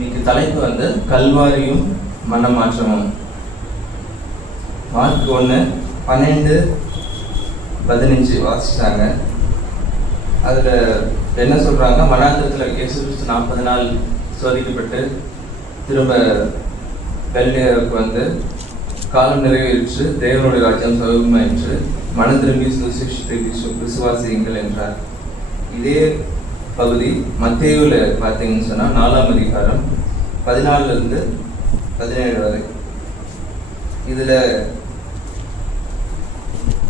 இன்னைக்கு தலைப்பு வந்து கல்வாரியும் மனமாற்றமும். மார்க் ஒன்று பன்னெண்டு பதினஞ்சு வாசிச்சாங்க. அதில் என்ன சொல்கிறாங்க மனாந்தரத்தில் கேசு கிறிஸ்து நாற்பது நாள் சோதிக்கப்பட்டு திரும்ப கல்லியாவுக்கு வந்து காலம் நிறைவேற்று தேவனுடைய ராஜ்யம் சௌகமாயிற்று மன திரும்பி சுவிசேஷத்தை விசுவாசியுங்கள் என்றார். இதே பகுதி மத்தேயுல பார்த்தீங்கன்னு சொன்னால் நாலாம் அதிகாரம் பதினாலுலேருந்து பதினேழு வரை. இதில்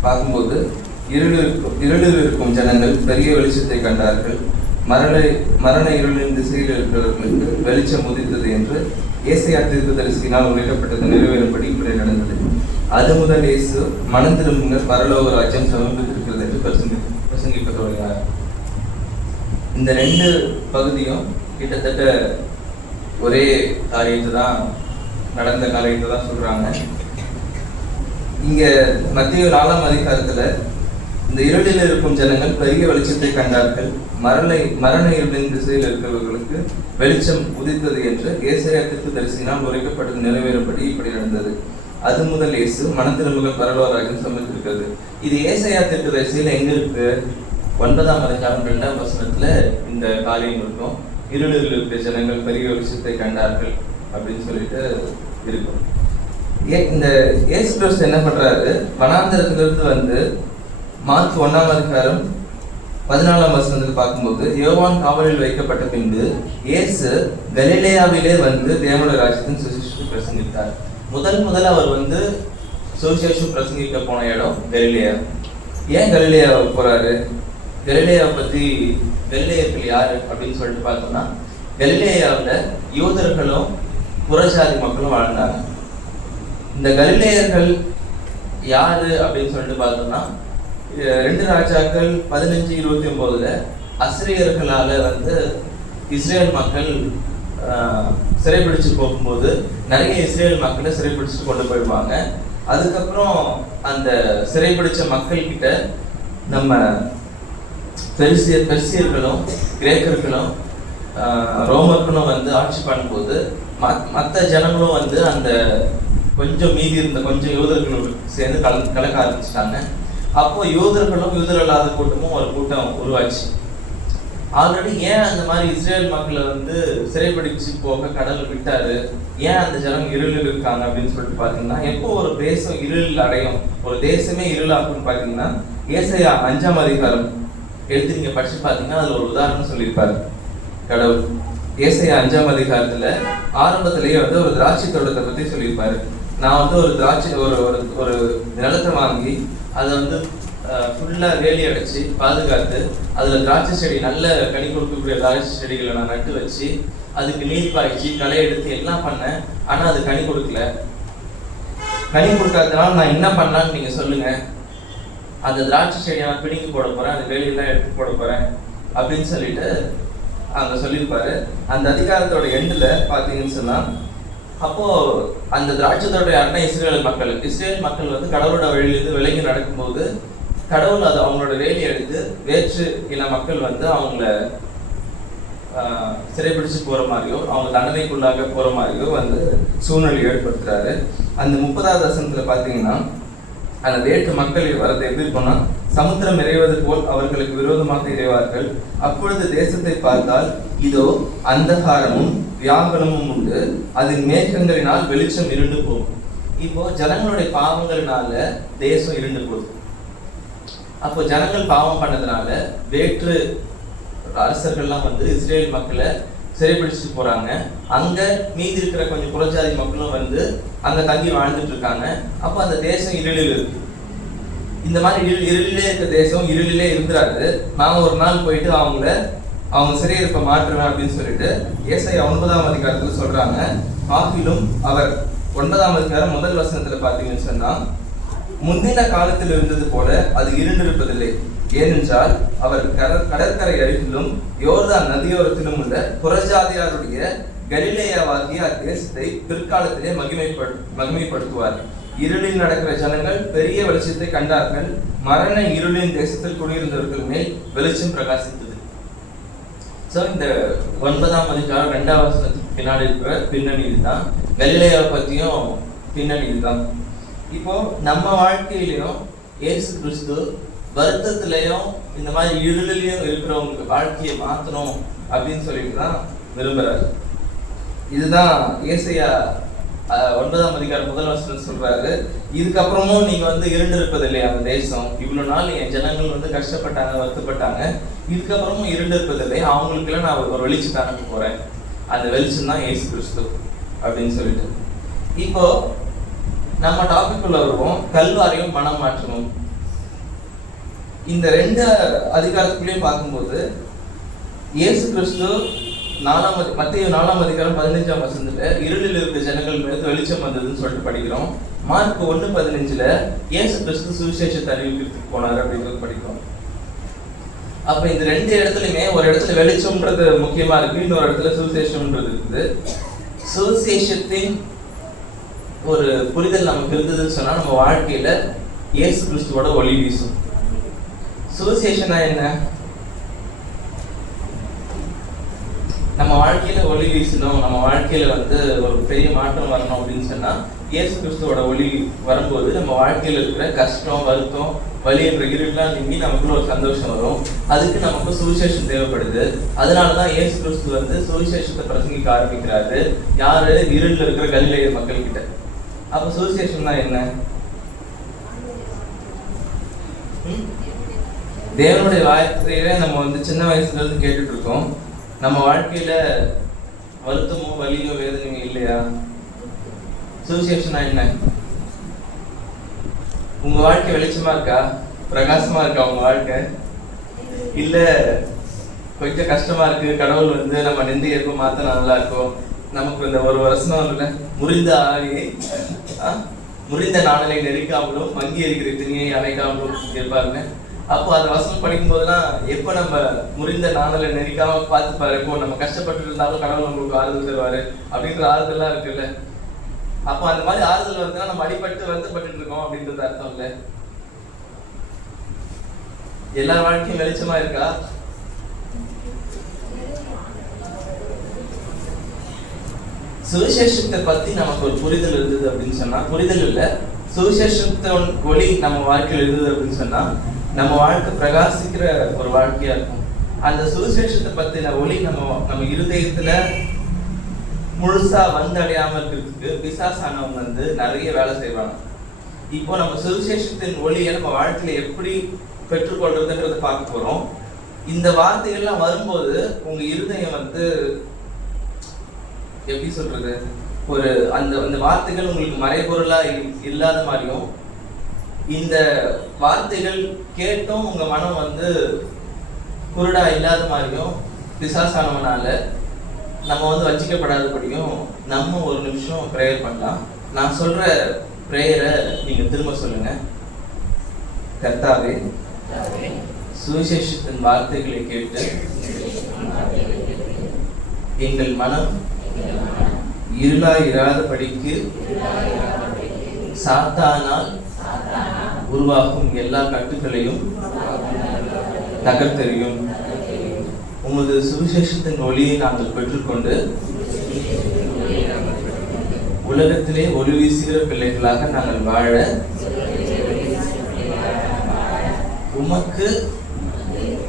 பார்க்கும்போது இருளில் இருக்கும் இருளில் இருக்கும் ஜனங்கள் பெரிய வெளிச்சத்தை கண்டார்கள். மரண மரண இருளின் திசையில் இருக்கிறவர்களுக்கு வெளிச்சம் உதித்தது என்று ஏசையா தரிசினால் உழைக்கப்பட்டது நிறைவேறும்படி இப்படி நடந்தது. அது முதல் இயேசு மனம் திரும்புங்கள் பரலோக ராஜ்யம் சமர்ப்பித்து என்று பிரசங்கி பிரசங்கிக்க தொடங்கினார் இந்த ரெண்டு பகுதியும் கிட்டத்தட்ட ஒரே காரியத்தை தான் நடந்த காரியத்தை தான் சொல்றாங்க. இங்க மத்திய நாலாம் அதிகாரத்துல இந்த இருளில் இருக்கும் ஜனங்கள் பெரிய வெளிச்சத்தை கண்டார்கள். மரண மரண இருளின் திசையில் இருக்கிறவர்களுக்கு வெளிச்சம் உதித்தது என்று ஏசையா தீர்க்கு தரிசினால் உரைக்கப்பட்டது நிறைவேறும்படி இப்படி நடந்தது. அது முதல் இயேசு மனத்திரும்புகள் பரலோராக சமர்ப்பித்திருக்கிறது. இது ஏசையா தீர்க்கு தரிசியில் எங்க இருக்கு? ஒன்பதாம் அதிகாரம் இரண்டாம் வசனத்துல இந்த காரியம் இருக்கும். இருளில் இருக்கிற ஜனங்கள் பெரிய விஷயத்தை கண்டார்கள் அப்படின்னு சொல்லிட்டு இருக்கும். ஏ- இந்த ஏசு கிறிஸ்து என்ன பண்றாரு? வனாந்தரத்திலிருந்து வந்து மார்ச் ஒன்னாம் அதிகாரம் பதினாலாம் வசனத்தில் பார்க்கும்போது யோவான் காவலில் வைக்கப்பட்ட பின்பு இயேசு கலிலேயாவிலே வந்து தேவனுடைய ராஜ்யத்தின் சுசிஷு பிரசங்கித்தார். முதல் முதல் அவர் வந்து சுசிஷு பிரசங்கிக்க போன இடம் கலிலேயா. ஏன் கலிலேயாவுக்கு போறாரு? கலிலேயா பத்தி கலிலேயர்கள் யாரு அப்படின்னு சொல்லிட்டு பார்த்தோம்னா கலிலேயாவில் யூதர்களும் புறஜாதி மக்களும் வாழ்ந்தாங்க. இந்த கலிலேயர்கள் யாரு அப்படின்னு சொல்லிட்டு பார்த்தோம்னா ரெண்டு ராஜாக்கள் பதினஞ்சு இருபத்தி ஒம்போதில் அசிரியர்களால் வந்து இஸ்ரேல் மக்கள் ஆஹ், சிறைபிடிச்சு போகும்போது நிறைய இஸ்ரேல் மக்களை சிறைபிடிச்சு கொண்டு போயிடுவாங்க. அதுக்கப்புறம் அந்த சிறைபிடிச்ச மக்கள் கிட்ட நம்ம பெருசியர் பெருசியர்களும் கிரேக்கர்களும் ரோமர்களும் வந்து ஆட்சி பண்ணும்போது மற்ற ஜனங்களும் வந்து அந்த கொஞ்சம் மீதி இருந்த கொஞ்சம் யூதர்களோடு சேர்ந்து கல கலக்க ஆரம்பிச்சிட்டாங்க. அப்போ யூதர்களும் யூதர் அல்லாத கூட்டமும் ஒரு கூட்டம் உருவாச்சு. ஆல்ரெடி ஏன் அந்த மாதிரி இஸ்ரேல் மக்களை வந்து சிறைப்பிடிச்சு போக கடல் விட்டாரு? ஏன் அந்த ஜனம் இருளில் இருக்காங்க அப்படின்னு சொல்லிட்டு பார்த்தீங்கன்னா எப்போ ஒரு தேசம் இருளில் அடையும் ஒரு தேசமே இருளாக்கும்னு பார்த்தீங்கன்னா ஏசையா அஞ்சாம் அதிகாரம் எழுதி நீங்க படிச்சு பார்த்தீங்கன்னா அதுல ஒரு உதாரணம் சொல்லியிருப்பாரு. கடவுள் ஏசையா அஞ்சாம் அதிகாரத்துல ஆரம்பத்திலேயே வந்து ஒரு திராட்சை தோட்டத்தை பத்தி சொல்லியிருப்பாரு. நான் வந்து ஒரு திராட்சை ஒரு ஒரு ஒரு நிலத்தை வாங்கி அதை வந்து ஃபுல்லாக வேலி அடைச்சு பாதுகாத்து அதில் திராட்சை செடி நல்ல கனி கொடுக்கக்கூடிய திராட்சை செடிகளை நான் நட்டு வச்சு அதுக்கு நீர் பாய்ச்சி களை எடுத்து எல்லாம் பண்ணேன். ஆனால் அது கனி கொடுக்கல. கனி கொடுக்காதனால நான் என்ன பண்ணலான்னு நீங்கள் சொல்லுங்க. அந்த திராட்சை செடியை நான் பிடிங்கி போட போகிறேன் அந்த வேலியெல்லாம் எடுத்து போட போகிறேன் அப்படின்னு சொல்லிட்டு அங்கே சொல்லியிருப்பாரு. அந்த அதிகாரத்தோட எண்டில் பார்த்தீங்கன்னு சொன்னால் அப்போது அந்த திராட்சை தோட்டம் யாருன்னா இஸ்ரேல் மக்கள் இஸ்ரேல் மக்கள் வந்து கடவுளோட வழியிலிருந்து விலகி நடக்கும்போது கடவுள் அது அவங்களோட வேலையை எடுத்து வேற்று இன மக்கள் வந்து அவங்கள சிறைபிடிச்சு போகிற மாதிரியோ அவங்க தண்டனைக்குள்ளாக போகிற மாதிரியோ வந்து சூழ்நிலை ஏற்படுத்துகிறாரு அந்த முப்பதாவது வசனத்தில் பார்த்தீங்கன்னா அந்த வேற்று மக்கள் வரதை எப்படி இருக்கும்னா சமுத்திரம் இறைவது போல் அவர்களுக்கு விரோதமாக இறைவார்கள். அப்பொழுது தேசத்தை பார்த்தால் இதோ அந்தகாரமும் வியாபனமும் உண்டு. அதன் மேகங்களினால் வெளிச்சம் இருண்டு போகும். இப்போ ஜனங்களுடைய பாவங்களினால தேசம் இருண்டு போகுது. அப்போ ஜனங்கள் பாவம் பண்ணதுனால வேற்று அரசர்கள்லாம் வந்து இஸ்ரேல் மக்களை சிறைபிடிச்சிட்டு போகிறாங்க அங்கே மீதி இருக்கிற கொஞ்சம் புறஜாதி மக்களும் வந்து அங்கே தங்கி வாழ்ந்துட்டு இருக்காங்க. அப்போ அந்த தேசம் இருளில் இருக்கு. இந்த மாதிரி இருள் இருளிலே இருக்க தேசம் இருளிலே இருந்துறாரு நான் ஒரு நாள் போயிட்டு அவங்கள அவங்க சிறையிருப்ப மாற்றுவேன் அப்படின்னு சொல்லிட்டு ஏசை ஒன்பதாம் அதிகாரத்தில் சொல்கிறாங்க ஆகிலும் அவர் ஒன்பதாம் அதிகாரம் முதல் வசனத்தில் பார்த்தீங்கன்னு சொன்னால் முந்தின காலத்தில் இருந்தது போல அது இருண்டிருப்பதில்லை ஏனென்றால் அவர் கடற்கரை அருகிலும் யோர்தான் நதியோரத்திலும் உள்ள புறஜாதியாருடைய கலிலேயாவாகிய அத்தேசத்தை பிற்காலத்திலே மகிமைப்படு மகிமைப்படுத்துவார். இருளில் நடக்கிற ஜனங்கள் பெரிய வெளிச்சத்தை கண்டார்கள். மரண இருளின் தேசத்தில் குடியிருந்தவர்கள் மேல் வெளிச்சம் பிரகாசித்தது. ஸோ இந்த ஒன்பதாம் அதிகாரம் ரெண்டாம் வருஷத்துக்கு பின்னாடி இருக்கிற பின்னணி இதுதான் கலிலேயாவை பற்றியும் பின்னணி இதுதான் இப்போ நம்ம வாழ்க்கையிலையும் ஏசு கிறிஸ்து வருத்தத்திலையும் இந்த மாதிரி இருளிலையும் இருக்கிறவங்களுக்கு வாழ்க்கையை மாத்தணும் அப்படின்னு சொல்லிட்டு தான் விரும்புறாரு. இதுதான் ஏசையா ஒன்பதாம் அதிகாரம் முதல் வசனம் சொல்றாரு. இதுக்கப்புறமும் நீங்க வந்து இருண்டு இருப்பது இல்லையா அந்த தேசம்? இவ்வளவு நாள் என் ஜனங்கள் வந்து கஷ்டப்பட்டாங்க வருத்தப்பட்டாங்க. இதுக்கப்புறமும் இருண்டு இருப்பது இல்லையா? அவங்களுக்கெல்லாம் நான் ஒரு வெளிச்சத்தை அனுப்ப போறேன். அந்த வெளிச்சம் தான் ஏசு கிறிஸ்து அப்படின்னு சொல்லிட்டு. இப்போ நம்ம டாபிக் உள்ள வருவோம். கல்வாரியும் மனம் மாற்றமும். இந்த ரெண்டு அதிகாரத்துக்குள்ளேயும் பார்க்கும்போது இயேசு கிறிஸ்து நாலாம் மத்திய நாலாம் அதிகாரம் பதினஞ்சாம் வசனத்துல இருளில் இருக்க ஜனங்கள் மீது வெளிச்சம் வந்ததுன்னு சொல்லிட்டு படிக்கிறோம். மார்க் ஒன்று பதினஞ்சுல இயேசு கிறிஸ்து சுவிசேஷத்தை அறிவிக்கிறதுக்கு போனார் அப்படிங்கிறது படிக்கிறோம். அப்ப இந்த ரெண்டு இடத்துலயுமே ஒரு இடத்துல வெளிச்சம்ன்றது முக்கியமா இருக்கு இன்னொரு இடத்துல சுவிசேஷம்ன்றது இருக்குது. சுவிசேஷத்தின் ஒரு புரிதல் நமக்கு இருந்ததுன்னு சொன்னா நம்ம வாழ்க்கையில இயேசு கிறிஸ்துவோட ஒளி வீசும். சுவிசேஷனா என்ன? நம்ம வாழ்க்கையில ஒளி வீசணும். நம்ம வாழ்க்கையில வந்து ஒரு பெரிய மாற்றம் வரணும் அப்படின்னு சொன்னா இயேசு கிறிஸ்துவோட ஒளி வரும்போது நம்ம வாழ்க்கையில இருக்கிற கஷ்டம் வருத்தம் வலி என்ற இருட்டெல்லாம் நீங்கி நமக்குள்ள ஒரு சந்தோஷம் வரும். அதுக்கு நமக்கு சுவிசேஷம் தேவைப்படுது. அதனாலதான் இயேசு கிறிஸ்து வந்து சுவிசேஷத்தை பிரசங்கிக்க ஆரம்பிக்கிறாரு. யாரு? இருளில் இருக்கிற கலிலேய மக்கள் கிட்ட அப்ப சுவிசேஷம்னா என்ன? தேவனுடைய வார்த்தையில நம்ம வந்து சின்ன வயசுல இருந்து கேட்டுட்டு இருக்கோம் நம்ம வாழ்க்கையில வருத்தமோ வலியோ வேதனையோ இல்லையா? சுவிசேஷனா என்ன? உங்க வாழ்க்கை வெளிச்சமா இருக்கா? பிரகாசமா இருக்கா உங்க வாழ்க்கை? இல்ல கொஞ்சம் கஷ்டமா இருக்கு கடவுள் வந்து நம்ம நெந்தி எப்போ மாத்த நல்லா இருக்கும்? நமக்கு இந்த ஒரு வருஷம் இல்லை முறிந்த ஆகி முறிந்த நாணலை நெருக்காமலும் மங்கி இருக்கிற திணியை அணைக்காமலும் இருப்பாருங்க. அப்போ அந்த வசனம் படிக்கும் போதெல்லாம் எப்ப நம்ம முறிந்த நாணலை நெரிக்காம பார்த்து இப்போ நம்ம கஷ்டப்பட்டு இருந்தாலும் கடவுள் நம்மளுக்கு ஆறுதல் தருவாரு அப்படின்ற ஆறுதல்லாம் இருக்குல்ல. அப்போ அந்த மாதிரி ஆறுதல் வருதுன்னா நம்ம அடிபட்டு வருத்தப்பட்டு இருக்கோம் அப்படின்றது அர்த்தம் இல்ல. எல்லா வாழ்க்கையும் வெளிச்சமா இருக்கா? சுவிசேஷத்தை பத்தி நமக்கு ஒரு புரிதல் இருந்தது அப்படின்னு சொன்னா புரிதல் இல்ல. சுவிசேஷத்தை ஒளி நம்ம வாழ்க்கையில் இருந்தது அப்படின்னு சொன்னா நம்ம வாழ்க்கை பிரகாசிக்கிற ஒரு வாழ்க்கையா இருக்கும். அந்த சுவிசேஷத்தை பத்தின ஒளி நம்ம நம்ம இருதயத்துல முழுசா வந்தடையாம இருக்கிறதுக்கு பிசாசானவங்க வந்து நிறைய வேலை செய்வாங்க. இப்போ நம்ம சுவிசேஷத்தின் ஒளியை நம்ம வாழ்க்கையில எப்படி பெற்றுக்கொள்றதுன்றத பார்க்க போறோம். இந்த வார்த்தைகள்லாம் வரும்போது உங்க இருதயம் வந்து எப்படி சொல்றது? ஒரு அந்த அந்த வார்த்தைகள் உங்களுக்கு மறைபொருளா இல்- இல்லாத மாதிரியும் இந்த வார்த்தைகள் கேட்டும் உங்க மனம் வந்து குருடா இல்லாத மாதிரியும் பிசாசானவனால நம்ம வந்து வச்சிக்கப்படாதபடியும் நம்ம ஒரு நிமிஷம் ப்ரேயர் பண்ணலாம். நான் சொல்ற ப்ரேயரை நீங்க திரும்ப சொல்லுங்க. கர்த்தாவே சுவிசேஷத்தின் வார்த்தைகளை கேட்டு எங்கள் மனம் இருளாய் இராதபடிக்கு சாத்தானால் உருவாகும் எல்லா கட்டுகளையும் தகர்த்தெறியும். உமது சுவிசேஷத்தின் ஒளியை நாங்கள் பெற்றுக்கொண்டு உலகத்திலே ஒளி வீசுகிற பிள்ளைகளாக நாங்கள் வாழ உமக்கு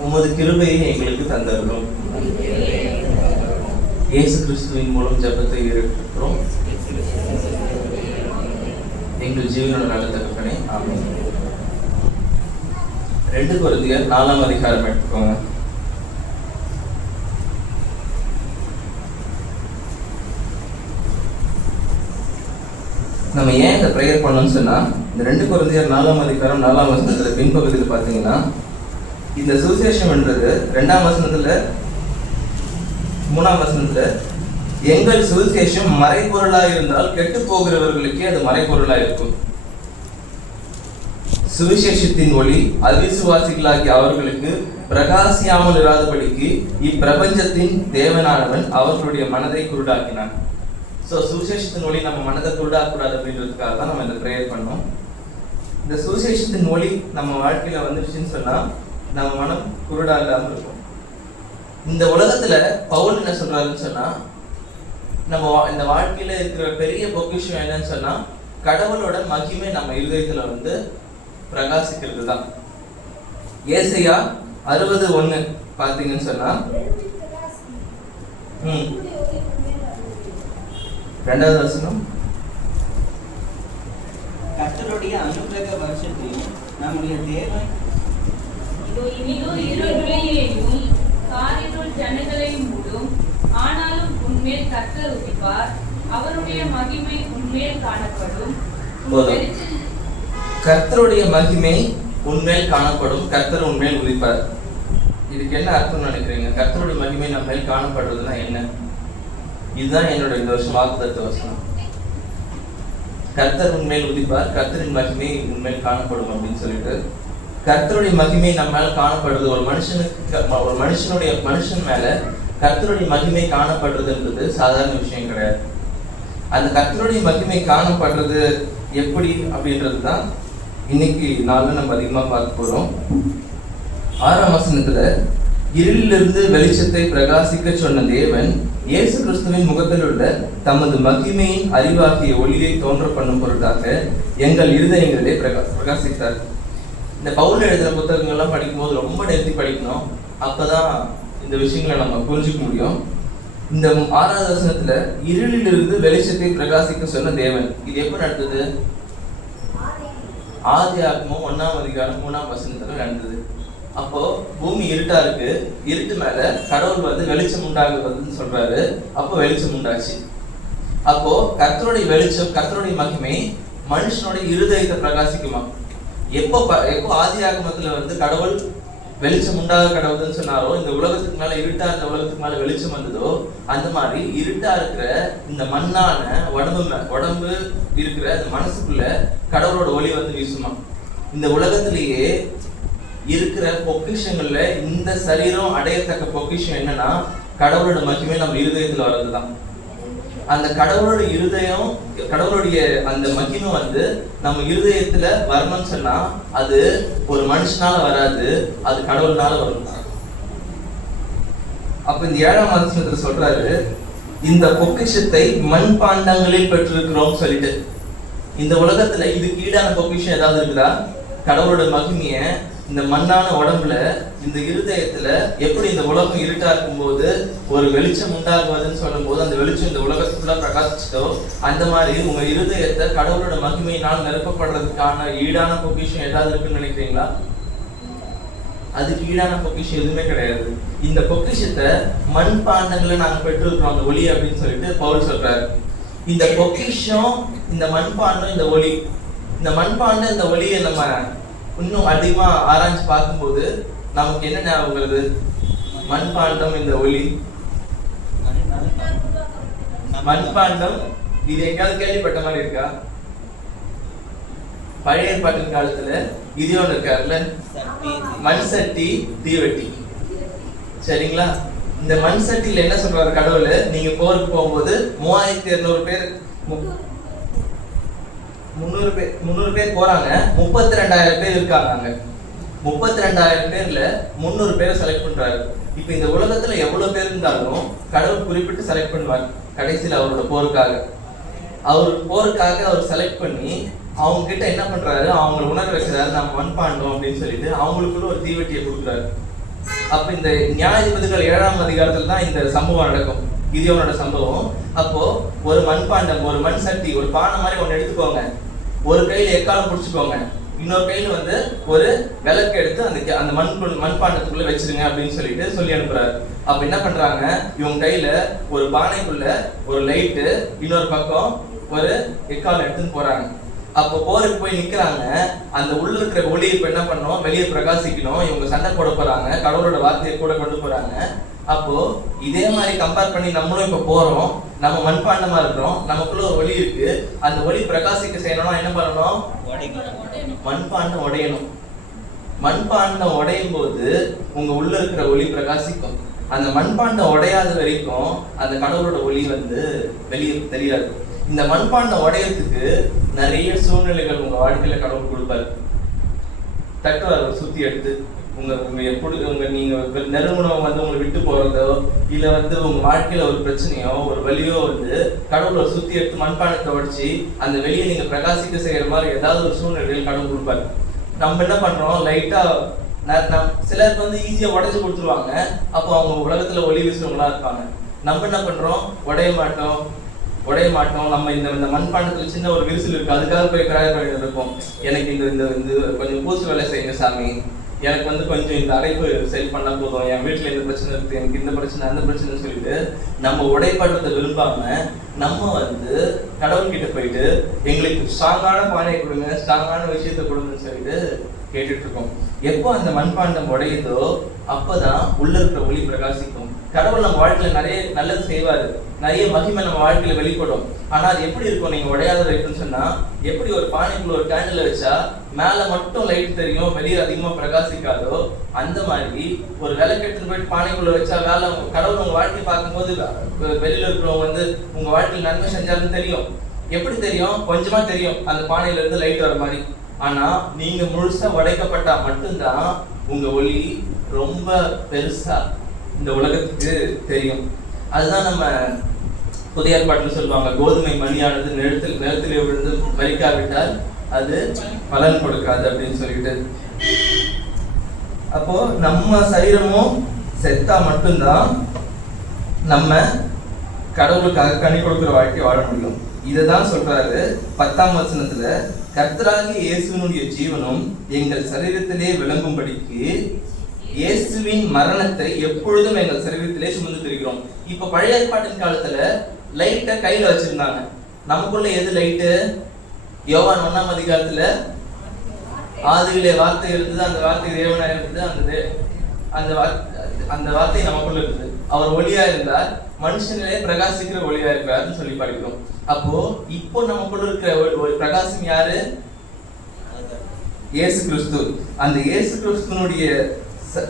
உமது கிருபையை எங்களுக்கு தந்தருளும். இயேசு கிறிஸ்துவின் மூலம் ஜபத்தை இருக்கிறோம் எங்கள் ஜீவனோட நல்ல தகப்பனே ஆமென். ரெண்டு குருதியர் நாலாம் அதிகாரம் எடுத்துக்கோங்க. நம்ம ஏன் இந்த ப்ரேயர் பண்ணோம்னு சொன்னா இந்த ரெண்டு குழந்தையர் நாலாம் அதிகாரம் நாலாம் வசனத்தில் பின்பகுதியில் பார்த்தீங்கன்னா இந்த சுவிசேஷம்ன்றது ரெண்டாம் வசனத்தில் மூணாம் வசனத்துல எங்கள் சுவிசேஷம் மறைபொருளா இருந்தால் கெட்டு போகிறவர்களுக்கே அது மறைபொருளா இருக்கும் சுவிசேஷத்தின் ஒளி அவிசுவாசிகளாகிய அவர்களுக்கு பிரகாசியாமல் இராதபடிக்கு இப்பிரபஞ்சத்தின் தேவனானவன் அவர்களுடைய மனதை குருடாக்கினான். ஸோ சுவிசேஷத்தின் ஒளி நம்ம மனதை குருடாக்கூடாது அப்படின்றதுக்காக தான் நம்ம இந்த ப்ரேயர் பண்ணோம். இந்த சுவிசேஷத்தின் ஒளி நம்ம வாழ்க்கையில வந்துருச்சுன்னு சொன்னா நம்ம மனம் குருடாக இருக்கும். இந்த உலகத்துல பவுல் என்ன சொல்றாருன்னு சொன்னா நம்ம வா- இந்த வாழ்க்கையில இருக்கிற பெரிய பொக்கிஷம் என்னன்னு சொன்னா கடவுளோட மகிமை நம்ம இருதயத்துல வந்து பிரகாசிக்கிறது தான் ஏசையா அறுபது ஒண்ணு பாத்தீங்கன்னு சொன்னா ம். ரெண்டாவது வசனம். கர்த்தருடைய அனுகிரக வருஷத்தையும் நம்முடைய தேவன் இதோ இனிதோ இருளிலேயும் காரிருள் ஜனங்களை மூடும். ஆனாலும் உன்மேல் கர்த்தர் உதிப்பார். அவருடைய மகிமை உன்மேல் காணப்படும். கர்த்தருடைய மகிமை உண்மையில் காணப்படும். கர்த்தர் உண்மையில் உதிப்பார். இதுக்கு என்ன அர்த்தம் நினைக்கிறீங்க? கர்த்தருடைய மகிமை நம்ம மேல் காணப்படுறதுன்னா என்ன? இதுதான் என்னோட இந்த வருஷம் வாக்குத்தத்த வசனம். கர்த்தர் உண்மையில் உதிப்பார். கர்த்தரின் மகிமை உண்மையில் காணப்படும் அப்படின்னு சொல்லிட்டு கர்த்தருடைய மகிமை நம்ம மேல காணப்படுறது ஒரு மனுஷனுக்கு ஒரு மனுஷனுடைய மனுஷன் மேல கர்த்தருடைய மகிமை காணப்படுறதுன்றது சாதாரண விஷயம் கிடையாது. அந்த கர்த்தருடைய மகிமை காணப்படுறது எப்படி அப்படின்றது தான் இன்னைக்கு நாளில் நம்ம அதிகமாக பார்க்க போறோம். ஆறாம் வசனத்தில் இருளிலிருந்து வெளிச்சத்தை பிரகாசிக்க சொன்ன தேவன் இயேசு கிறிஸ்துவின் முகத்தில் உள்ள தமது மகிமையின் அறிவாகிய ஒளியை தோன்ற பண்ணும் பொருட்டாக எங்கள் இருதயங்களிலே பிரகா பிரகாசித்தார் இந்த பவுல் எழுதுகிற புத்தகங்கள்லாம் படிக்கும்போது ரொம்ப நிறுத்தி படிக்கணும். அப்பதான் இந்த விஷயங்களை நம்ம புரிஞ்சுக்க முடியும். இந்த ஆறாவது வசனத்துல இருளிலிருந்து வெளிச்சத்தை பிரகாசிக்க சொன்ன தேவன். இது எப்போ நடந்தது? ஆதி ஆத்மம் ஒன்னாம் அதிகாரம் மூணாம் வசனத்துல நடந்தது. அப்போ பூமி இருட்டா இருக்கு. இருட்டு மேல கடவுள் வந்து வெளிச்சம் உண்டாகுவதுன்னு சொல்றாரு. அப்போ வெளிச்சம் உண்டாச்சு. அப்போ கர்த்தருடைய வெளிச்சம் கர்த்தருடைய மகிமை மனுஷனுடைய இருதயத்தை பிரகாசிக்குமா? எப்போ எப்போ ஆதி ஆகமத்துல வந்து கடவுள் வெளிச்சம் உண்டாக கடவுள்னு சொன்னாரோ இந்த உலகத்துக்கு மேல இருட்டா இருந்த உலகத்துக்கு மேல வெளிச்சம் வந்ததோ அந்த மாதிரி இருட்டா இருக்கிற இந்த மண்ணான உடம்பு உடம்பு இருக்கிற அந்த மனசுக்குள்ள கடவுளோட ஒளி வந்து வீசுமா? இந்த உலகத்திலேயே இருக்கிற பொக்கிஷங்கள்ல இந்த சரீரம் அடையத்தக்க பொக்கிஷம் என்னன்னா கடவுளோட மகிமை நம்ம இருதயத்துல வர்றதுதான். அந்த கடவுளோட இருதயம் கடவுளுடைய அந்த மகிமை வந்து நம்ம இருதயத்துல வரணும்னு சொன்னா அது ஒரு மனுஷனால வராது அது கடவுள்னால வரும். அப்ப இந்த ஏழாம் வசனத்துல சொல்றாரு இந்த பொக்கிஷத்தை மண் பாண்டங்களில் பெற்றிருக்கிறோம் சொல்லிட்டு. இந்த உலகத்துல இதுக்கு ஈடான பொக்கிஷம் ஏதாவது இருக்குதா? கடவுளோட மகிமைய இந்த மண்ணான உடம்புல இந்த இருதயத்துல எப்படி இந்த உலகம் இருட்டா இருக்கும்போது ஒரு வெளிச்சம் உண்டாகுவதுன்னு சொல்லும்போது அந்த வெளிச்சம் இந்த உலகத்துக்குள்ள பிரகாசிச்சதோ அந்த மாதிரி உங்க இருதயத்தை கடவுளோட மகிமையினால் நிரப்பப்படுறதுக்கான ஈடான பொக்கிஷம் ஏதாவது இருக்குன்னு நினைக்கிறீங்களா? அதுக்கு ஈடான பொக்கிஷம் எதுவுமே கிடையாது. இந்த பொக்கிஷத்தை மண் பாண்டங்களை நாங்க பெற்றிருக்கிறோம் அந்த ஒளி அப்படின்னு சொல்லிட்டு பவுல் சொல்றாரு. இந்த பொக்கிஷம் இந்த மண்பாண்டம் இந்த ஒளி. இந்த மண்பாண்டம் இந்த ஒளியை நம்ம இன்னும் அதிகமா ஆராய்ச்சி பார்க்கும்போது நமக்கு என்ன ஞாபகம் வருது மண்பாண்டம் இந்த ஒளி? மண்பாண்டம் இது எங்காவது கேள்விப்பட்ட மாதிரி இருக்கா? பழைய பாட்டு காலத்துல இது ஒண்ணு இருக்காருல்ல? மண் சட்டி தீவெட்டி. சரிங்களா? இந்த மண் சட்டியில என்ன சொல்றாரு கடவுள்? நீங்க போருக்கு போகும்போது மூவாயிரத்தி இருநூறு பேர் முந்நூறு பேர் முந்நூறு பேர் போறாங்க முப்பத்தி ரெண்டாயிரம் பேர் இருக்காங்க அங்க முப்பத்தி ரெண்டாயிரம் பேர்ல முந்நூறு பேரை செலக்ட் பண்றாரு. இப்ப இந்த உலகத்துல எவ்வளவு பேர் இருந்தாலும் கடவுள் குறிப்பிட்டு செலக்ட் பண்ணுவார். கடைசியில் அவரோட போருக்காக. அவர் போருக்காக அவர் செலக்ட் பண்ணி அவங்க கிட்ட என்ன பண்றாரு? அவங்களை உணர வைக்கிறாரு நம்ம மண் பாண்டோம் அப்படின்னு சொல்லிட்டு அவங்களுக்குள்ள ஒரு தீவெட்டியை கொடுக்குறாரு. அப்ப இந்த நியாயாதிபதிகள் ஏழாம் அதிகாரத்துல தான் இந்த சம்பவம் நடக்கும். கிதியோனோட சம்பவம். அப்போ ஒரு மண்பாண்டம் ஒரு மண் சக்தி ஒரு பானை மாதிரி ஒன்று எடுத்துக்கோங்க. ஒரு கையில் எக்காலம் பிடிச்சிக்கோங்க. இன்னொரு கையில் வந்து ஒரு விளக்கு எடுத்து அந்த அந்த மண் மண்பாண்டத்துக்குள்ளே மண்பாண்டத்துக்குள்ள வச்சிருங்க அப்படின்னு சொல்லிட்டு சொல்லி அனுப்புறாரு. அப்ப என்ன பண்றாங்க? இவங்க கையில ஒரு பானைக்குள்ள ஒரு லைட்டு இன்னொரு பக்கம் ஒரு எக்கால் எடுத்துன்னு போறாங்க. அப்போ போருக்கு போய் நிக்கிறாங்க. அந்த உள்ள இருக்கிற ஒளி இப்ப என்ன பண்ணோம் வெளியே பிரகாசிக்கணும். இவங்க சண்டை போட போறாங்க. கடவுளோட வார்த்தையை கூட கொண்டு போறாங்க. அப்போ இதே மாதிரி கம்பேர் பண்ணி நம்மளும் இப்ப போறோம். நம்ம மண்பாண்டமா இருக்கிறோம். நமக்குள்ள ஒரு ஒளி இருக்கு. அந்த ஒளி பிரகாசிக்க செய்யணும்னா என்ன பண்ணணும்? மண்பாண்டம் உடையணும். மண்பாண்டம் உடையும் போது உங்க உள்ள இருக்கிற ஒளி பிரகாசிக்கும். அந்த மண்பாண்டம் உடையாத வரைக்கும் அந்த கடவுளோட ஒளி வந்து வெளியே தெரியாது. இந்த மண்பாண்டம் உடையறதுக்கு நிறைய சூழ்நிலைகள் உங்க வாழ்க்கையில கடவுள் கொடுப்பாரு. தட்டுவார் சுத்தி எடுத்து. உங்க உங்க எப்படி உங்க நீங்க நெருங்கினவங்க வந்து உங்களை விட்டு போறதோ இல்ல வந்து உங்க வாழ்க்கையில ஒரு பிரச்சனையோ ஒரு வழியோ வந்து கடவுளை சுத்தி எடுத்து மண்பானத்தை உடைச்சு அந்த வெளியை நீங்க பிரகாசிக்க செய்யற மாதிரி ஏதாவது ஒரு சூழ்நிலையில் கடவுள் கொடுப்பாரு. நம்ம என்ன பண்றோம்? லைட்டா ந- நம் சிலருக்கு வந்து ஈஸியா உடைச்சு கொடுத்துருவாங்க. அப்போ அவங்க உலகத்துல ஒளி வீசுறவங்களா இருப்பாங்க. நம்ம என்ன பண்றோம்? உடைய மாட்டோம். உடைய மாட்டோம். நம்ம இந்த இந்த மண்பாண்டத்துல சின்ன ஒரு விரிசல் இருக்கு. அதுக்காக போய் கிராய பண்ணிட்டு இருப்போம் எனக்கு இந்த இந்த இந்த கொஞ்சம் பூசு வேலை செய்யுங்க சாமி. எனக்கு வந்து கொஞ்சம் இந்த அடைப்பு சரி பண்ண போதும். என் வீட்டில் இந்த பிரச்சனை இருக்குது எனக்கு இந்த பிரச்சனை அந்த பிரச்சனைன்னு சொல்லிட்டு நம்ம உடைப்படுறதை விரும்பாம நம்ம வந்து கடவுள்கிட்ட போயிட்டு எங்களுக்கு ஸ்ட்ராங்கான பானையை கொடுங்க ஸ்ட்ராங்கான விஷயத்தை கொடுங்கன்னு சொல்லிட்டு கேட்டுட்டு இருக்கோம். எப்போ அந்த மண்பாண்டம் உடையுதோ அப்போதான் உள்ள இருக்கிற ஒளி பிரகாசிக்கும். கடவுள் நம்ம வாழ்க்கையில நிறைய நல்லது செய்வாரு. நிறைய மகிமை நம்ம வாழ்க்கையில வெளிப்படும். ஆனா அது எப்படி இருக்கும்? நீங்க உடையாத இருக்குன்னு சொன்னா எப்படி ஒரு பானைக்குள்ள ஒரு கேண்டில் வச்சா மேல மட்டும் லைட் தெரியும் வெளியே அதிகமா பிரகாசிக்காதோ அந்த மாதிரி ஒரு விளக்கு எடுத்துட்டு போயிட்டு பானைக்குள்ள வச்சா வேலை கடவுள் உங்க வாழ்க்கை பார்க்கும்போது வெளியில் வெளியில இருக்கிறவங்க வந்து உங்க வாழ்க்கையில் நன்மை செஞ்சாலும் தெரியும். எப்படி தெரியும்? கொஞ்சமா தெரியும். அந்த பானையில இருந்து லைட் வர மாதிரி. ஆனா நீங்க முழுசா உடைக்கப்பட்டா மட்டும்தான் உங்க ஒளி ரொம்ப பெருசா இந்த உலகத்துக்கு தெரியும். அதுதான் நம்ம புதிய ஏற்பாட்டில் சொல்லுவாங்க கோதுமை மணியானது நிலத்தில் நிலத்திலே விழுந்து மறிக்காவிட்டால் அது பலன் கொடுக்காது அப்படின்னு சொல்லிட்டு. அப்போ நம்ம சரீரமும் செத்தா மட்டும்தான் நம்ம கடவுளுக்காக கனி கொடுக்கிற வாழ்க்கை வாழ முடியும். இதை தான் சொல்றாரு பத்தாம் வசனத்துல கர்த்தராகிய இயேசுவினுடைய ஜீவனும் எங்கள் சரீரத்திலே விளங்கும்படிக்கு இயேசுவின் மரணத்தை எப்பொழுதும் எங்கள் சரீரத்திலே சுமந்து திரிகிறோம். இப்ப பழைய ஏற்பாட்டின் காலத்துல லைட்டை கையில வச்சிருந்தாங்க. நமக்குள்ள எது லைட்டு யோவான் ஒண்ணாம் அதிகாரத்துல ஆதியிலே வார்த்தை இருந்தது அந்த வார்த்தை தேவனா இருந்தது அந்த அந்த வார்த்தை அந்த வார்த்தை நமக்குள்ள இருக்குது அவர் ஒளியா இருந்தார் மனுஷனிலே பிரகாசிக்கிற ஒளியா இருக்கிறார்னு சொல்லி படிக்கிறோம். அப்போ இப்போ நமக்குள்ள இருக்கிற ஒரு- ஒரு பிரகாசம் யாரு? இயேசு கிறிஸ்து. அந்த இயேசு கிறிஸ்துனுடைய ச-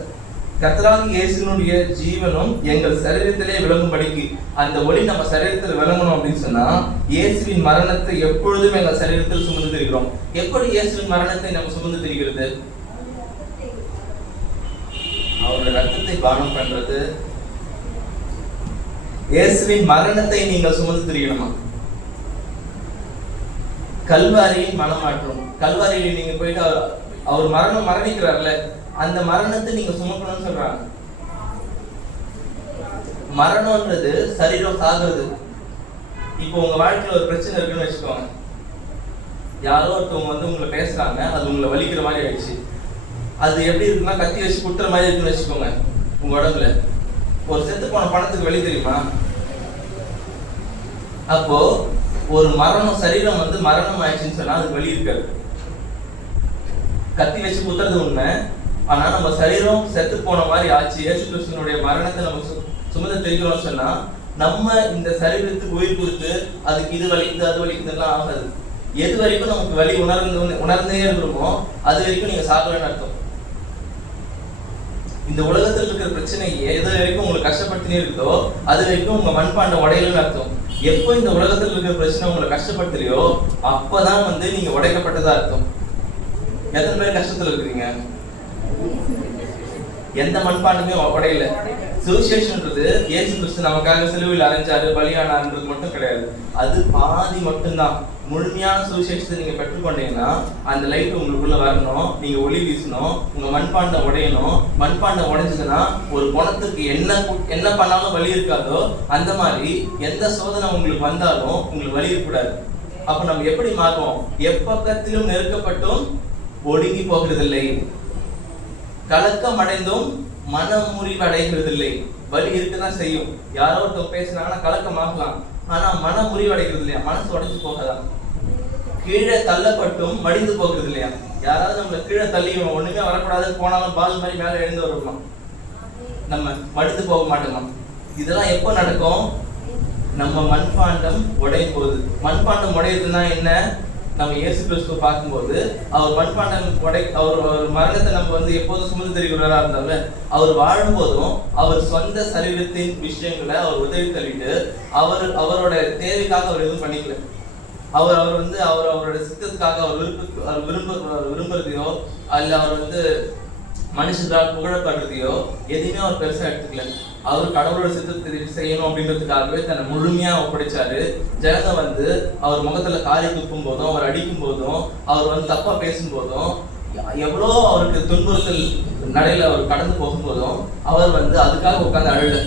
இயேசுனுடைய ஜீவனும் எங்கள் சரீரத்திலே விளங்கும்படிக்கு அந்த ஒளி நம்ம சரீரத்தில் விளங்கணும் அப்படின்னு சொன்னா இயேசுவின் மரணத்தை எப்பொழுதும் எங்கள் சரீரத்தில் சுமந்து திரிகிறோம். எப்படி இயேசுவின் மரணத்தை நம்ம சுமந்து தெரிகிறது? அவருடைய ரத்தத்தை பானம் பண்றது. இயேசுவின் மரணத்தை நீங்கள் சுமந்து திரியணுமா? கல்வாரியின் மனமாற்றம். கல்வாரியில் நீங்க போயிட்டு அவர் அவர் மரணம் மரணிக்கிறார்ல அந்த மரணத்தை நீங்க சுமக்கணும்னு சொல்றாங்க. மரணம்ன்றது சரீரம் சாகுறது. இப்போ உங்க வாழ்க்கையில ஒரு பிரச்சனை இருக்குன்னு வச்சுக்கோங்க. யாரோ ஒருத்தவங்க வந்து உங்களை பேசுறாங்க அது உங்களை வலிக்கிற மாதிரி ஆயிடுச்சு. அது எப்படி இருக்குன்னா கத்தி வச்சு குத்துற மாதிரி இருக்குன்னு வச்சுக்கோங்க உங்க உடம்புல. ஒரு செத்து போன பணத்துக்கு வழி தெரியுமா? அப்போ ஒரு மரணம் சரீரம் வந்து மரணம் ஆயிடுச்சுன்னு சொன்னா அதுக்கு வழி இருக்காது. கத்தி வச்சு குத்துறது உண்மை ஆனா நம்ம சரீரம் செத்து போன மாதிரி ஆச்சு. இயேசு கிறிஸ்துவனுடைய மரணத்தை நம்ம சு- சுமந்து தெரிவிக்கணும்னு சொன்னா நம்ம இந்த சரீரத்துக்கு உயிர் கொடுத்து அதுக்கு இது வலிக்குது அது வலிக்குதுலாம் ஆகாது. எது வரைக்கும் நமக்கு வலி உணர்ந்து உணர்ந்தே இருக்கிறோமோ அது வரைக்கும் நீங்க சாகலன்னு அர்த்தம். இந்த உலகத்தில் இருக்கிற பிரச்சனை எது வரைக்கும் உங்களுக்கு கஷ்டப்படுத்தினே இருக்குதோ அது வரைக்கும் உங்க மண்பாண்ட உடையலன்னு அர்த்தம். எப்போ இந்த உலகத்தில் இருக்கிற பிரச்சனை உங்களை கஷ்டப்படுத்தலையோ அப்பதான் வந்து நீங்க உடைக்கப்பட்டதா அர்த்தம். எத்தனை பேர் கஷ்டத்துல இருக்கிறீங்க? எந்த மண்பாண்டமே உடையல. சுவிசேஷன்றது இயேசு கிறிஸ்து நமக்காக சிலுவையில் அரைஞ்சாரு பலியானார்ன்றது மட்டும் கிடையாது. அது பாதி மட்டும்தான். முழுமையான சுவிசேஷத்தை நீங்க பெற்றுக்கொண்டீங்கன்னா அந்த லைட் உங்களுக்குள்ள வரணும். நீங்க ஒளி வீசணும். உங்க மண்பாண்டம் உடையணும். மண்பாண்டம் உடைஞ்சதுன்னா ஒரு குணத்துக்கு என்ன என்ன பண்ணாலும் வலி இருக்காதோ அந்த மாதிரி எந்த சோதனை உங்களுக்கு வந்தாலும் உங்களுக்கு வலி இருக்கக்கூடாது. அப்ப நம்ம எப்படி மாறுவோம்? எப்பக்கத்திலும் நெருக்கப்பட்டும் ஒடுங்கி போகிறதில்லை. கலக்கம் அடைந்தும் மனம் முறிவடைகிறதில்லை. வலி இருக்கதான் செய்யும். யாரோ ஒருத்தர் பேசுனாங்கன்னா கலக்கம் ஆகலாம் ஆனா மனம் முறிவடைகிறது இல்லையா மனசு உடைஞ்சு போகாதான் கீழே தள்ளப்பட்டும் மடிந்து போகிறது இல்லையா யாராவது நம்மளை கீழே தள்ளி ஒண்ணுமே வரக்கூடாது போனாலும் பால் மாதிரி மேல எழுந்து வருவோம் நம்ம மடிந்து போக மாட்டோம்? இதெல்லாம் எப்போ நடக்கும்? நம்ம மண்பாண்டம் உடையும் போது. மண்பாண்டம் உடையுதுன்னா என்ன? நம்ம இயேசு கிறிஸ்துவ பார்க்கும்போது அவர் மண்பாண்டம் உடை அவர் மரணத்தை நம்ம வந்து எப்போதும் சுமந்து தெரிகிறவராக இருந்தாலும் அவர் வாழும்போதும் அவர் சொந்த சரீரத்தின் விஷயங்களை அவர் உதவி தள்ளிட்டு அவர் அவரோட தேவைக்காக அவர் எதுவும் பண்ணிக்கல. அவர் அவர் வந்து அவர் அவரோட சித்தத்துக்காக அவர் விருப்ப அவர் விரும்ப விரும்புறதையோ அல்ல அவர் வந்து மனுஷனால் புகழப்படுறதையோ எதையுமே அவர் பெருசா எடுத்துக்கல. அவர் கடவுளோட சித்தத்தை செய்யணும் அப்படின்றதுக்காகவே தன்னை முழுமையா ஒப்படைச்சாரு. ஜனங்க வந்து அவர் முகத்துல காரி துப்பும் போதும் அவர் அடிக்கும் போதும் அவர் வந்து தப்பா பேசும் போதும் எவ்வளோ அவருக்கு துன்புறுத்தல் நடையில அவர் கடந்து போகும்போதும் அவர் வந்து அதுக்காக உட்கார்ந்து அழல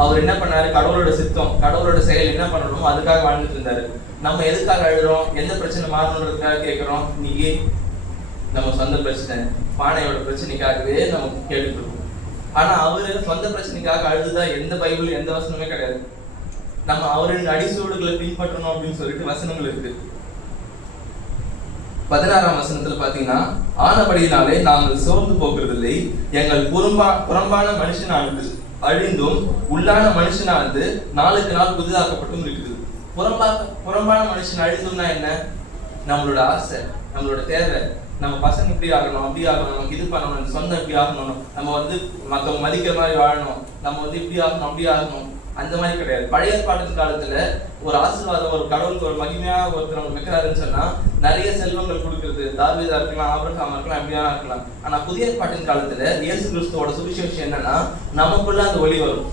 அவர் என்ன பண்ணாரு? கடவுளோட சித்தம் கடவுளோட செயல் என்ன பண்ணணுமோ அதுக்காக வாழ்ந்துட்டு இருந்தாரு. நம்ம எதுக்காக அழுகிறோம் எந்த பிரச்சனை மாறணுன்றதுக்காக கேட்குறோம் இன்னைக்கு நம்ம சொந்த பிரச்சனை பானையோட பிரச்சனைக்காகவே நம்ம கேட்டுட்டு ஆனால் ஆனா அவரு சொந்த பிரச்சனைக்காக அழுதுதா எந்த பைபிள் எந்த வசனமே கிடையாது. நம்ம அவரின் அடிசூடுகளை பின்பற்றணும் அப்படின்னு சொல்லிட்டு வசனங்கள் இருக்கு. பதினாறாம் வசனத்துல பாத்தீங்கன்னா ஆனபடியினாலே நாங்கள் சோர்ந்து போகிறதில்லை எங்கள் புறம்பா புறம்பான மனுஷனானது அழிந்தும் உள்ளான மனுஷனானது நாளுக்கு நாள் புதிதாக்கப்பட்டும் இருக்குது. புறம்பா புறம்பான மனுஷன் அழிந்தும்னா என்ன? நம்மளோட ஆசை நம்மளோட தேவை. நம்ம பசங்க இப்படி ஆகணும் அப்படி ஆகணும் நமக்கு இது பண்ணணும் சொந்தம் இப்படி ஆகணும் நம்ம வந்து மற்றவங்க மதிக்கிற மாதிரி வாழணும் நம்ம வந்து இப்படி ஆகணும் அப்படி ஆகணும் அந்த மாதிரி கிடையாது. பழைய பாட்டின் காலத்துல ஒரு ஆசீர்வாதம் ஒரு கடவுளுக்கு ஒரு மகிமையா ஒருத்தர் வைக்கிறாருன்னு சொன்னா நிறைய செல்வங்கள் கொடுக்கறது. தாவீதா இருக்கலாம் ஆபிரகாமா இருக்கலாம் எப்படியா இருக்கலாம். ஆனா புதிய பாட்டின் காலத்துல இயேசு கிறிஸ்துவோட சுவிசேஷம் என்னன்னா நமக்குள்ள அந்த ஒளி வரும்.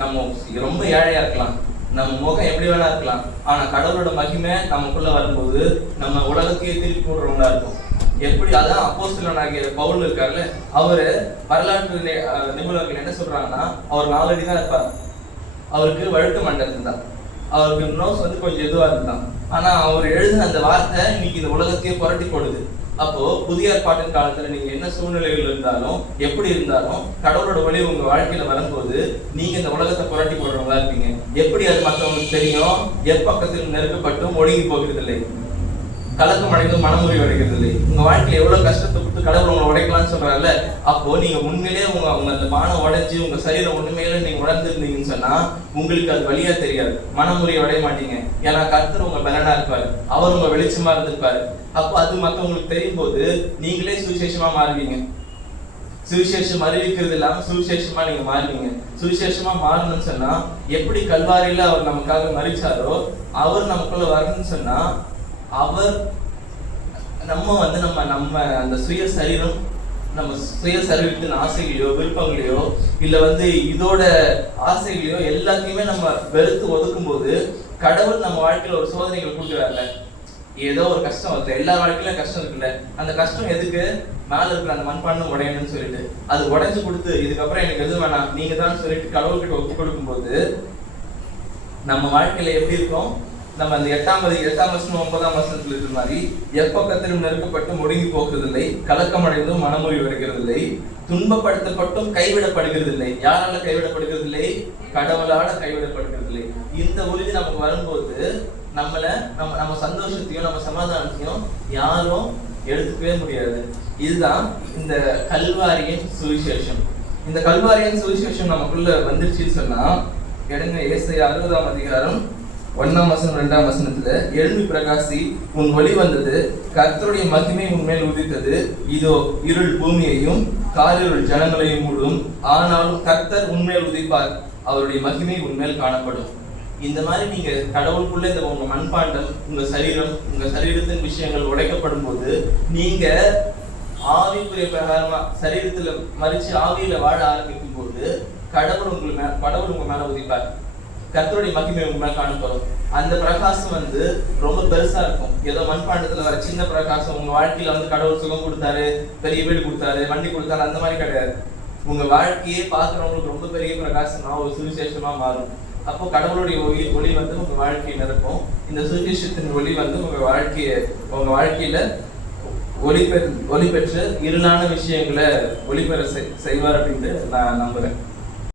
நம்ம ரொம்ப ஏழையா இருக்கலாம். நம்ம முகம் எப்படி வேணா இருக்கலாம். ஆனா கடவுளோட மகிமை நமக்குள்ள வரும்போது நம்ம உலகத்தையே திருப்பி போடுறவங்களா இருக்கும் எப்படி அதான் அப்போஸ்தலனாகிய பவுல் இருக்காருல்ல அவரு வரலாற்று நி- அஹ் நிபுணர்கள் என்ன சொல்றாங்கன்னா அவர் நாலடி தான் இருப்பார். அவருக்கு வழுக்க மண்டலம் தான் அவருக்கு நோஸ் வந்து கொஞ்சம் இதுவா இருந்தான். ஆனா அவர் எழுதின அந்த வார்த்தை இன்னைக்கு இந்த உலகத்தையே புரட்டி போடுது. அப்போ புதிய ஏற்பாட்டின் காலத்துல நீங்க என்ன சூழ்நிலைகள் இருந்தாலும் எப்படி இருந்தாலும் கடவுளோட ஒளி உங்க வாழ்க்கையில வரும்போது நீங்க இந்த உலகத்தை புரட்டி போடுறவங்களா இருப்பீங்க. எப்படி அது மற்றவங்களுக்கு தெரியும்? எப்பக்கத்தில் நெருக்கப்பட்டும் ஒழுங்கி போகிறது இல்லை கலக்கம் அடைந்து மனமுறை அடைகிறது உங்க வாழ்க்கையில எவ்வளவு கஷ்டத்தை கொடுத்து கடவுள் உங்களை உடைக்கலாம்னு சொல்றாருல்ல அப்போ நீங்க உண்மையிலேயே உங்க உங்க அந்த பானம் உடைஞ்சு உங்க சரீரம் உண்மையில நீங்க உணர்ந்திருந்தீங்கன்னு சொன்னா உங்களுக்கு அது வழியா தெரியாது. மனமுறி அடைய மாட்டீங்க. ஏன்னா கர்த்தர் உங்க பலனா இருப்பாரு. அவர் உங்க வெளிச்சமா இருந்திருப்பாரு. அப்போ அது மத்தவங்களுக்கு தெரியும் போது நீங்களே சுவிசேஷமா மாறுவீங்க. சுவிசேஷம் அறிவிக்கிறது இல்லாம சுவிசேஷமா நீங்க மாறுவீங்க. சுவிசேஷமா மாறணும்னு சொன்னா எப்படி கல்வாரியில அவர் நமக்காக மறிச்சாரோ அவர் நமக்குள்ள வரணும்னு சொன்னா அவர் நம்ம வந்து நம்ம நம்ம அந்த சுய சரீரம் நம்ம சுய சரீரத்தின் ஆசைகளையோ விருப்பங்களையோ இல்லை வந்து இதோட ஆசைகளையோ எல்லாத்தையுமே நம்ம வெறுத்து ஒதுக்கும் போது கடவுள் நம்ம வாழ்க்கையில் ஒரு சோதனைகள் கொடுக்குறாருல. ஏதோ ஒரு கஷ்டம் வருது. எல்லா வாழ்க்கையிலும் கஷ்டம் இருக்குல்ல. அந்த கஷ்டம் எதுக்கு? மேல இருக்கிற அந்த மண்பாண்டம் உடையணும்னு சொல்லிட்டு. அது உடைஞ்சு கொடுத்து இதுக்கப்புறம் எனக்கு எதுவும் வேணாம். நீங்க தான் சொல்லிட்டு கடவுள்கிட்ட ஒப்பு கொடுக்கும்போது நம்ம வாழ்க்கையில எப்படி இருக்கோம்? நம்ம அந்த எட்டாம் எட்டாம் வருஷம் ஒன்பதாம் வருஷத்துல இருக்கிற மாதிரி எப்பக்கத்திலும் நெருக்கப்பட்டு முடுங்கி போகிறதில்லை கலக்கமடைந்தும் மனமொழி வருகிறதில்லை துன்பப்படுத்தப்பட்டும் கைவிடப்படுகிறதில்லை. யாரால கைவிடப்படுகிறதில்லை? கடவுளால கைவிடப்படுகிறதில்லை. இந்த உறுதி நமக்கு வரும்போது நம்மள நம்ம நம்ம சந்தோஷத்தையும் நம்ம சமாதானத்தையும் யாரும் எடுத்துக்கவே முடியாது. இதுதான் இந்த கல்வாரியின் சுவிசேஷம். இந்த கல்வாரியின் சுவிசேஷம் நமக்குள்ள வந்துருச்சுன்னு சொன்னா எடுங்க ஏசை அறுபதாம் அதிகாரம் ஒண்ணாம் வசனம் ரெண்டாம் வசனத்துல எழுதி பிரகாசி உன் ஒளி வந்தது கர்த்தருடைய மகிமை உன்மேல் உதித்தது. இதோ இருள் பூமியையும் காரிருள் ஜனங்களையும் மூடும். ஆனாலும் கர்த்தர் உண்மையில் உதிப்பார். அவருடைய மகிமை உண்மையில் காணப்படும். இந்த மாதிரி நீங்க கடவுளுக்குள்ள இந்த உங்க மண்பாண்டம் உங்க சரீரம் உங்க சரீரத்தின் விஷயங்கள் உடைக்கப்படும் போது நீங்க ஆவிக்குரிய பிரகாரமா சரீரத்துல மறிச்சு ஆவியில வாழ ஆரம்பிக்கும் போது கடவுள் உங்களுக்கு மேல கடவுள் உங்க மேல உதிப்பார். கத்தருடைய மகிமை உங்களை காணப்படும். அந்த பிரகாசம் வந்து ரொம்ப பெருசா இருக்கும். ஏதோ மண்பாண்டத்துல வர சின்ன பிரகாசம் உங்க வாழ்க்கையில வந்து கடவுள் சுகம் கொடுத்தாரு பெரிய வீடு கொடுத்தாரு வண்டி கொடுத்தாரு அந்த மாதிரி கிடையாது. உங்க வாழ்க்கையே பாக்குறவங்களுக்கு ரொம்ப பெரிய பிரகாசமா ஒரு சுவிசேஷமா மாறும். அப்போ கடவுளுடைய ஒளி ஒளி வந்து உங்க வாழ்க்கையை நிரப்பும். இந்த சுவிசேஷத்தின் ஒளி வந்து உங்க வாழ்க்கைய உங்க வாழ்க்கையில ஒளி பெற் ஒளி பெற்று இருளான விஷயங்களை ஒளிபெற செய்வார் அப்படின்ட்டு நான் நம்புறேன்.